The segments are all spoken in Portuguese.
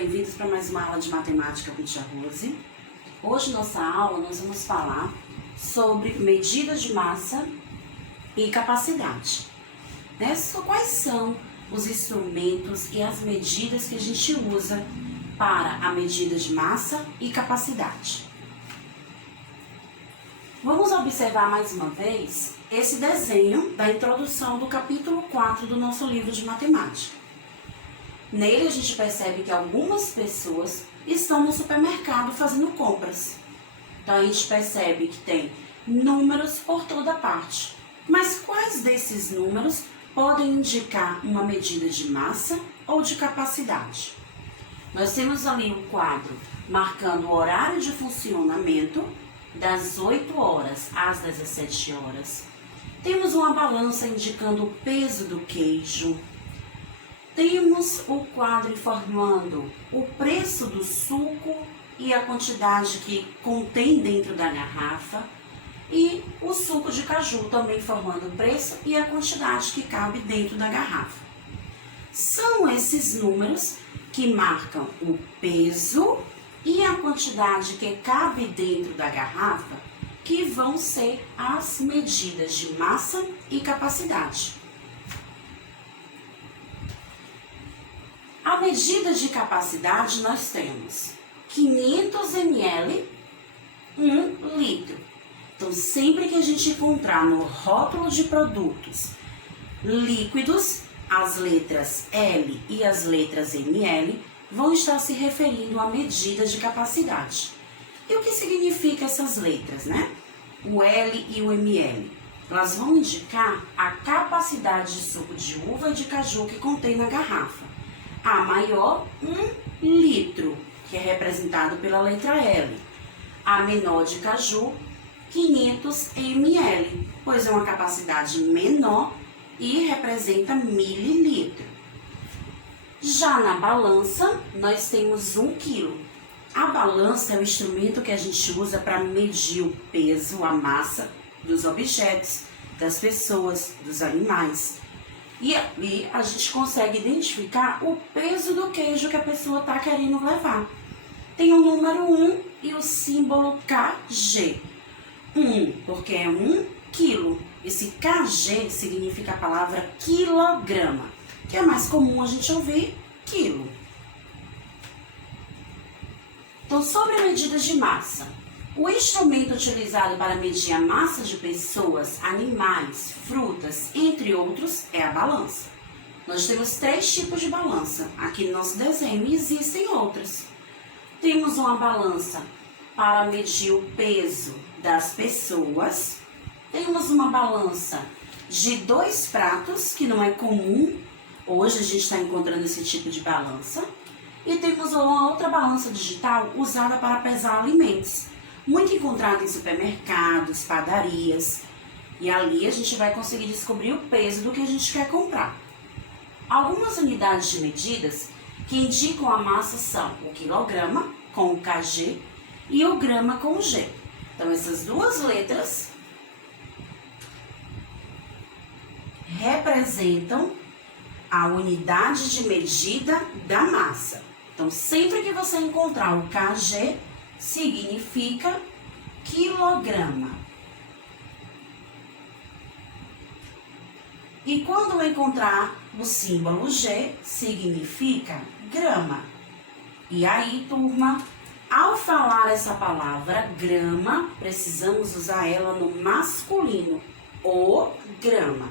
bem-vindos para mais uma aula de matemática com Tia Rose. Hoje, nossa aula, nós vamos falar sobre medidas de massa e capacidade. Quais são os instrumentos e as medidas que a gente usa para a medida de massa e capacidade? Vamos observar mais uma vez esse desenho da introdução do capítulo 4 do nosso livro de matemática. Nele a gente percebe que algumas pessoas estão no supermercado fazendo compras. Então a gente percebe que tem números por toda parte. Mas quais desses números podem indicar uma medida de massa ou de capacidade? Nós temos ali o quadro marcando o horário de funcionamento das 8 horas às 17 horas. Temos uma balança indicando o peso do queijo. Temos o quadro informando o preço do suco e a quantidade que contém dentro da garrafa. E o suco de caju também informando o preço e a quantidade que cabe dentro da garrafa. São esses números que marcam o peso e a quantidade que cabe dentro da garrafa que vão ser as medidas de massa e capacidade. A medida de capacidade nós temos 500 ml, 1 litro. Então, sempre que a gente encontrar no rótulo de produtos líquidos, as letras L e as letras ml vão estar se referindo à medida de capacidade. E o que significa essas letras, né? O L e o ml. Elas vão indicar a capacidade de suco de uva e de caju que contém na garrafa. A maior, 1 litro, que é representado pela letra L. A menor de caju, 500 ml, pois é uma capacidade menor e representa mililitro. Já na balança, nós temos 1 quilo. A balança é o instrumento que a gente usa para medir o peso, a massa dos objetos, das pessoas, dos animais. E ali a gente consegue identificar o peso do queijo que a pessoa está querendo levar. Tem o número 1 e o símbolo KG. 1 porque é 1 quilo. Esse KG significa a palavra quilograma, que é mais comum a gente ouvir quilo. Então, sobre medidas de massa. O instrumento utilizado para medir a massa de pessoas, animais, frutas, entre outros, é a balança. Nós temos 3 tipos de balança aqui no nosso desenho e existem outras. Temos uma balança para medir o peso das pessoas. Temos uma balança de 2 pratos, que não é comum. Hoje a gente está encontrando esse tipo de balança. E temos uma outra balança digital usada para pesar alimentos. Muito encontrado em supermercados, padarias. E ali a gente vai conseguir descobrir o peso do que a gente quer comprar. Algumas unidades de medidas que indicam a massa são o quilograma com o KG e o grama com o G. Então essas duas letras representam a unidade de medida da massa. Então sempre que você encontrar o KG, significa quilograma. E quando encontrar o símbolo G, significa grama. E aí, turma, ao falar essa palavra grama, precisamos usar ela no masculino, o grama.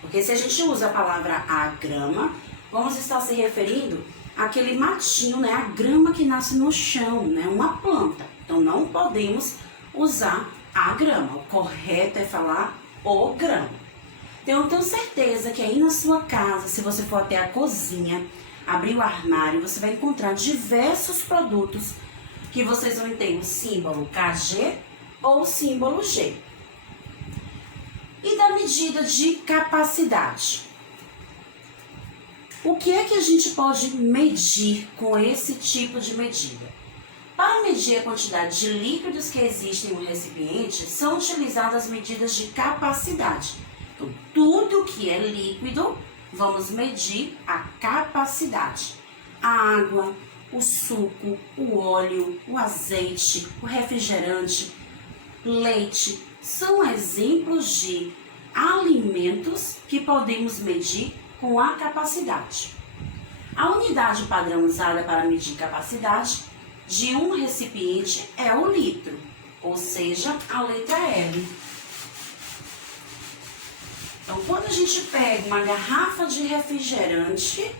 Porque se a gente usa a palavra a grama, vamos estar se referindo àquele matinho, né? A grama que nasce no chão, né? Uma planta. Então, não podemos usar a grama. O correto é falar o grama. Então, eu tenho certeza que aí na sua casa, se você for até a cozinha, abrir o armário, você vai encontrar diversos produtos que vocês vão ter o símbolo KG ou o símbolo G. E da medida de capacidade. O que é que a gente pode medir com esse tipo de medida? Para medir a quantidade de líquidos que existem no recipiente, são utilizadas medidas de capacidade. Então, tudo que é líquido, vamos medir a capacidade. Água, o suco, o óleo, o azeite, o refrigerante, leite, são exemplos de alimentos que podemos medir com a capacidade. A unidade padrão usada para medir capacidade de um recipiente é o litro, ou seja, a letra L. Então, quando a gente pega uma garrafa de refrigerante,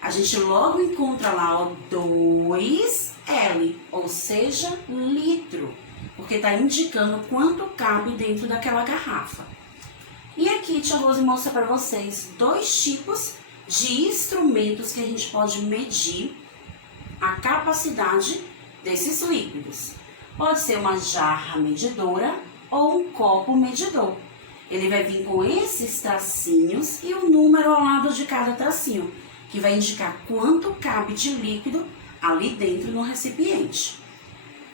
a gente logo encontra lá o 2L, ou seja, litro, porque está indicando quanto cabe dentro daquela garrafa. E aqui, tia Rose mostra para vocês 2 tipos de instrumentos que a gente pode medir a capacidade desses líquidos. Pode ser uma jarra medidora ou um copo medidor. Ele vai vir com esses tracinhos e o número ao lado de cada tracinho, que vai indicar quanto cabe de líquido ali dentro no recipiente.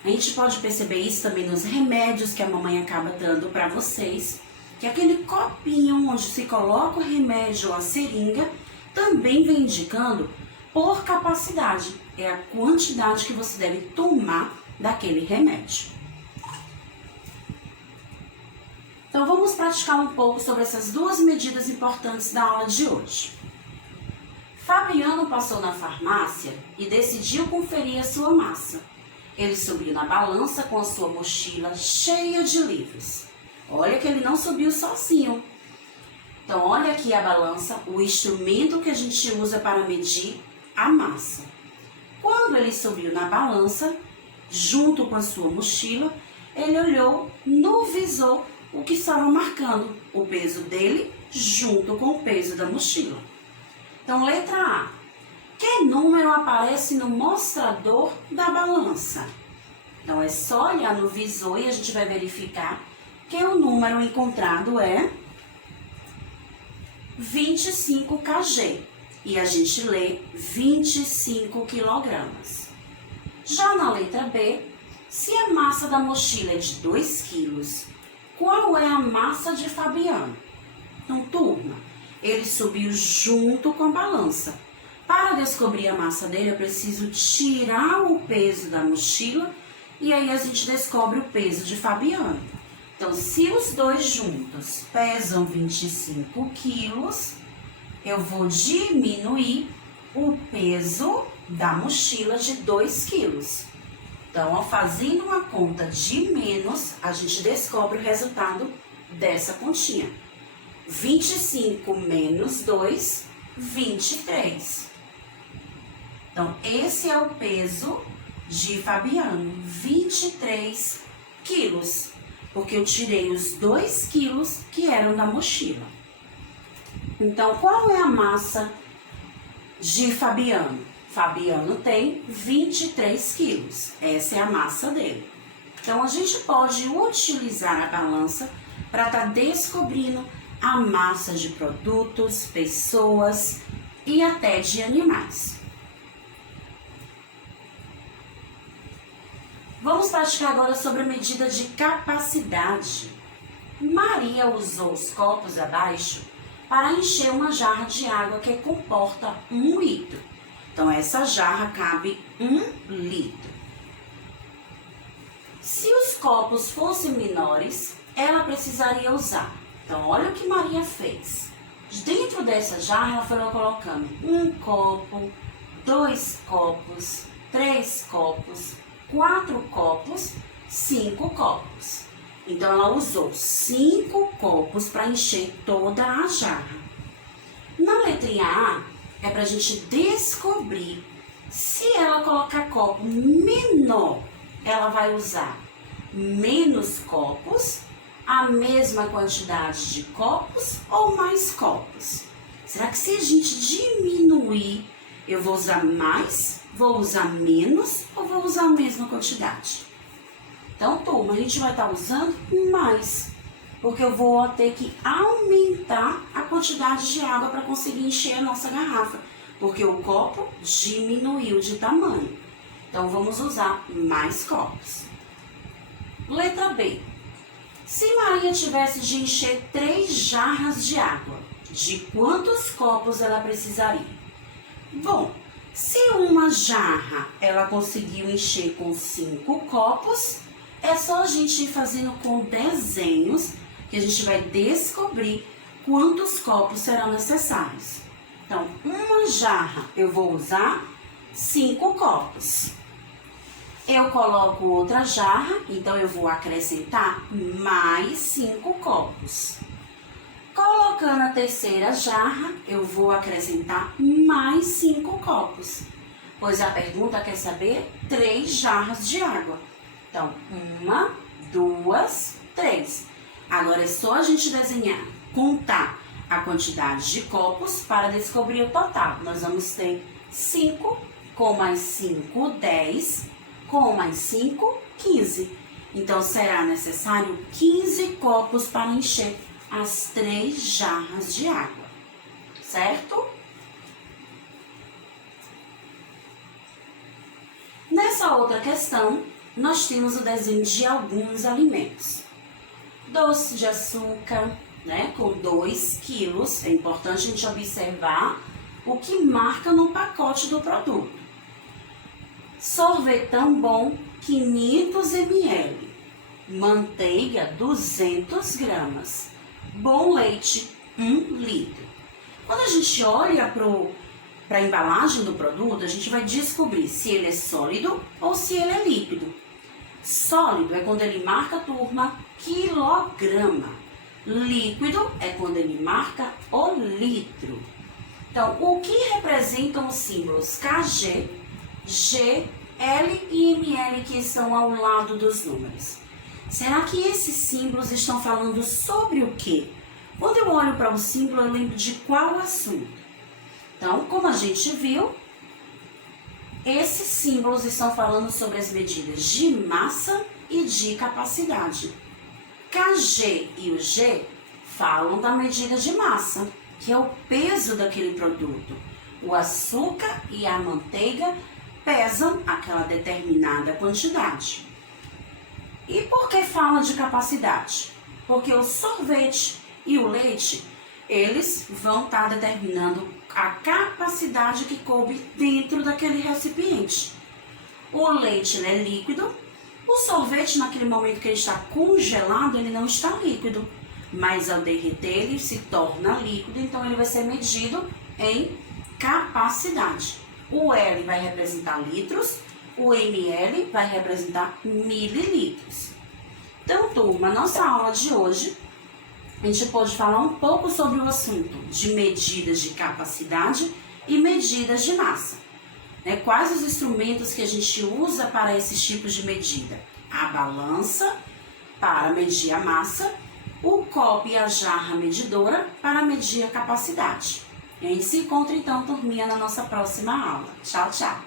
A gente pode perceber isso também nos remédios que a mamãe acaba dando para vocês, que aquele copinho onde se coloca o remédio ou a seringa também vem indicando por capacidade, é a quantidade que você deve tomar daquele remédio. Então vamos praticar um pouco sobre essas 2 medidas importantes da aula de hoje. Fabiano passou na farmácia e decidiu conferir a sua massa. Ele subiu na balança com a sua mochila cheia de livros. Olha que ele não subiu sozinho. Então, olha aqui a balança, o instrumento que a gente usa para medir a massa. Quando ele subiu na balança, junto com a sua mochila, ele olhou no visor o que estava marcando o peso dele junto com o peso da mochila. Então, letra A. Que número aparece no mostrador da balança? Então, é só olhar no visor e a gente vai verificar que o número encontrado é 25 kg. E a gente lê 25 quilogramas. Já na letra B, se a massa da mochila é de 2 quilos, qual é a massa de Fabiano? Então, turma, ele subiu junto com a balança. Para descobrir a massa dele, eu preciso tirar o peso da mochila e aí a gente descobre o peso de Fabiano. Então, se os dois juntos pesam 25 quilos, eu vou diminuir o peso da mochila de 2 quilos. Então, ó, fazendo uma conta de menos, a gente descobre o resultado dessa continha. 25 menos 2, 23. Então, esse é o peso de Fabiano, 23 quilos, porque eu tirei os 2 quilos que eram da mochila. Então, qual é a massa de Fabiano? Fabiano tem 23 quilos, essa é a massa dele. Então, a gente pode utilizar a balança para estar descobrindo a massa de produtos, pessoas e até de animais. Vamos praticar agora sobre a medida de capacidade. Maria usou os copos abaixo para encher uma jarra de água que comporta 1 litro. Então, essa jarra cabe 1 litro. Se os copos fossem menores, ela precisaria usar. Então, olha o que Maria fez. Dentro dessa jarra, ela foi colocando 1 copo, 2 copos, 3 copos, 4 copos, 5 copos. Então, ela usou 5 copos para encher toda a jarra. Na letrinha A, é para a gente descobrir se ela colocar copo menor, ela vai usar menos copos, a mesma quantidade de copos ou mais copos. Será que se a gente diminuir, eu vou usar mais, vou usar menos ou vou usar a mesma quantidade? Então, turma, a gente vai estar usando mais, porque eu vou ter que aumentar a quantidade de água para conseguir encher a nossa garrafa, porque o copo diminuiu de tamanho. Então, vamos usar mais copos. Letra B. Se Maria tivesse de encher 3 jarras de água, de quantos copos ela precisaria? Bom, Se uma jarra ela conseguiu encher com 5 copos, é só a gente ir fazendo com desenhos que a gente vai descobrir quantos copos serão necessários. Então, uma jarra eu vou usar 5 copos. Eu coloco outra jarra, então eu vou acrescentar mais 5 copos. Colocando a terceira jarra, eu vou acrescentar mais 5 copos. Pois a pergunta quer saber 3 jarras de água. Então, 1, 2, 3. Agora é só a gente desenhar, contar a quantidade de copos para descobrir o total. Nós vamos ter 5, com mais 5, 10, com mais 5, 15. Então, será necessário 15 copos para encher as 3 jarras de água, certo? Nessa outra questão, nós temos o desenho de alguns alimentos. Doce de açúcar, né, com 2 quilos. É importante a gente observar o que marca no pacote do produto. Sorvetão bom, 500 ml. Manteiga, 200 gramas. Bom leite, 1 litro. Quando a gente olha para a embalagem do produto, a gente vai descobrir se ele é sólido ou se ele é líquido. Sólido é quando ele marca a turma quilograma. Líquido é quando ele marca o litro. Então, o que representam os símbolos KG, G, L e ML que estão ao lado dos números? Será que esses símbolos estão falando sobre o quê? Quando eu olho para o símbolo, eu lembro de qual assunto? Então, como a gente viu, esses símbolos estão falando sobre as medidas de massa e de capacidade. KG e o G falam da medida de massa, que é o peso daquele produto. O açúcar e a manteiga pesam aquela determinada quantidade. E por que fala de capacidade? Porque o sorvete e o leite, eles vão estar determinando a capacidade que coube dentro daquele recipiente. O leite ele é líquido, o sorvete naquele momento que ele está congelado, ele não está líquido, mas ao derreter ele se torna líquido, então ele vai ser medido em capacidade. O L vai representar litros, o ml vai representar mililitros. Então, turma, nossa aula de hoje, a gente pode falar um pouco sobre o assunto de medidas de capacidade e medidas de massa. Quais os instrumentos que a gente usa para esses tipos de medida? A balança para medir a massa, o copo e a jarra medidora para medir a capacidade. E a gente se encontra então, turminha, na nossa próxima aula. Tchau, tchau!